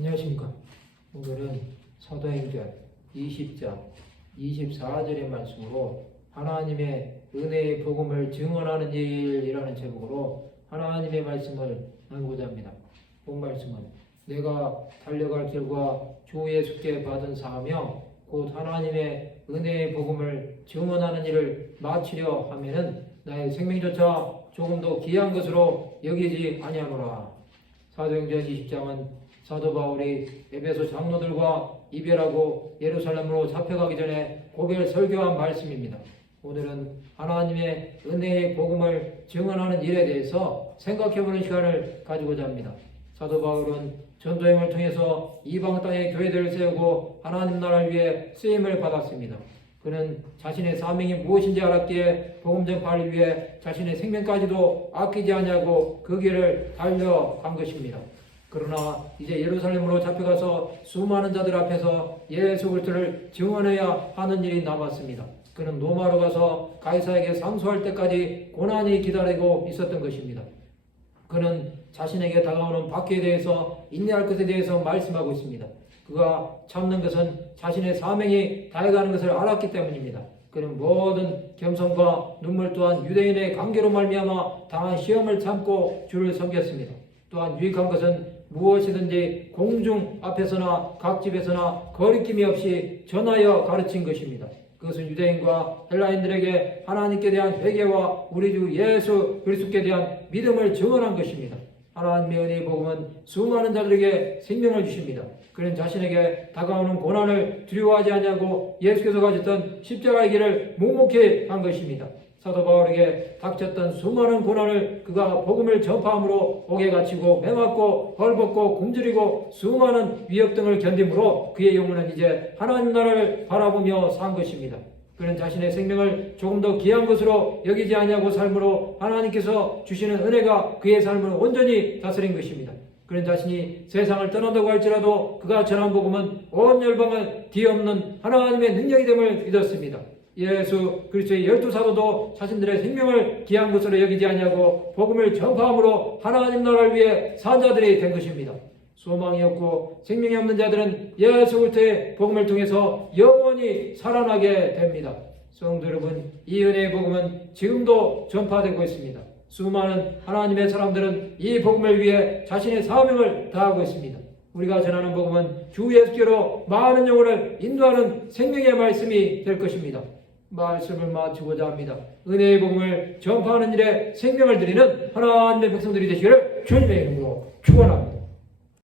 안녕하십니까. 오늘은 사도행전 20장 24절의 말씀으로 하나님의 은혜의 복음을 증언하는 일이라는 제목으로 하나님의 말씀을 나누고자 합니다. 본 말씀은 내가 달려갈 길과 주 예수께 받은 사명 곧 하나님의 은혜의 복음을 증언하는 일을 마치려 하면은 나의 생명조차 조금도 귀한 것으로 여기지 아니하노라. 사도행전 20장은 사도 바울이 에베소 장로들과 이별하고 예루살렘으로 잡혀가기 전에 고별 설교한 말씀입니다. 오늘은 하나님의 은혜의 복음을 증언하는 일에 대해서 생각해보는 시간을 가지고자 합니다. 사도 바울은 전도행을 통해서 이방 땅의 교회들을 세우고 하나님 나라를 위해 쓰임을 받았습니다. 그는 자신의 사명이 무엇인지 알았기에 복음 전파를 위해 자신의 생명까지도 아끼지 않냐고 그 길을 달려간 것입니다. 그러나 이제 예루살렘으로 잡혀가서 수많은 자들 앞에서 예수 그리스도를 증언해야 하는 일이 남았습니다. 그는 로마로 가서 가이사에게 상소할 때까지 고난이 기다리고 있었던 것입니다. 그는 자신에게 다가오는 박해에 대해서 인내할 것에 대해서 말씀하고 있습니다. 그가 참는 것은 자신의 사명이 다해가는 것을 알았기 때문입니다. 그는 모든 겸손과 눈물 또한 유대인의 관계로 말미암아 당한 시험을 참고 주를 섬겼습니다. 또한 유익한 것은 무엇이든지 공중 앞에서나 각 집에서나 거리낌이 없이 전하여 가르친 것입니다. 그것은 유대인과 헬라인들에게 하나님께 대한 회개와 우리 주 예수 그리스도께 대한 믿음을 증언한 것입니다. 하나님의 은혜의 복음은 수많은 자들에게 생명을 주십니다. 그는 자신에게 다가오는 고난을 두려워하지 않냐고 예수께서 가졌던 십자가의 길을 묵묵히 한 것입니다. 사도 바울에게 닥쳤던 수많은 고난을 그가 복음을 전파함으로 옥에 갇히고 매맞고 헐벗고 굶주리고 수많은 위협 등을 견딤으로 그의 영혼은 이제 하나님 나라를 바라보며 산 것입니다. 그는 자신의 생명을 조금 더 귀한 것으로 여기지 않냐고 삶으로 하나님께서 주시는 은혜가 그의 삶을 온전히 다스린 것입니다. 그는 자신이 세상을 떠난다고 할지라도 그가 전한 복음은 온 열방을 뒤엎는 하나님의 능력이 됨을 믿었습니다. 예수 그리스도의 12사도도 자신들의 생명을 귀한 것으로 여기지 않냐고 복음을 전파함으로 하나님 나라를 위해 산 자들이 된 것입니다. 소망이 없고 생명이 없는 자들은 예수 그리스도의 복음을 통해서 영원히 살아나게 됩니다. 성도 여러분, 이 은혜의 복음은 지금도 전파되고 있습니다. 수많은 하나님의 사람들은 이 복음을 위해 자신의 사명을 다하고 있습니다. 우리가 전하는 복음은 주 예수께로 많은 영혼을 인도하는 생명의 말씀이 될 것입니다. 말씀을 마치고자 합니다. 은혜의 복음을 전파하는 일에 생명을 드리는 하나님의 백성들이 되시기를 주님의 이름으로 축원합니다.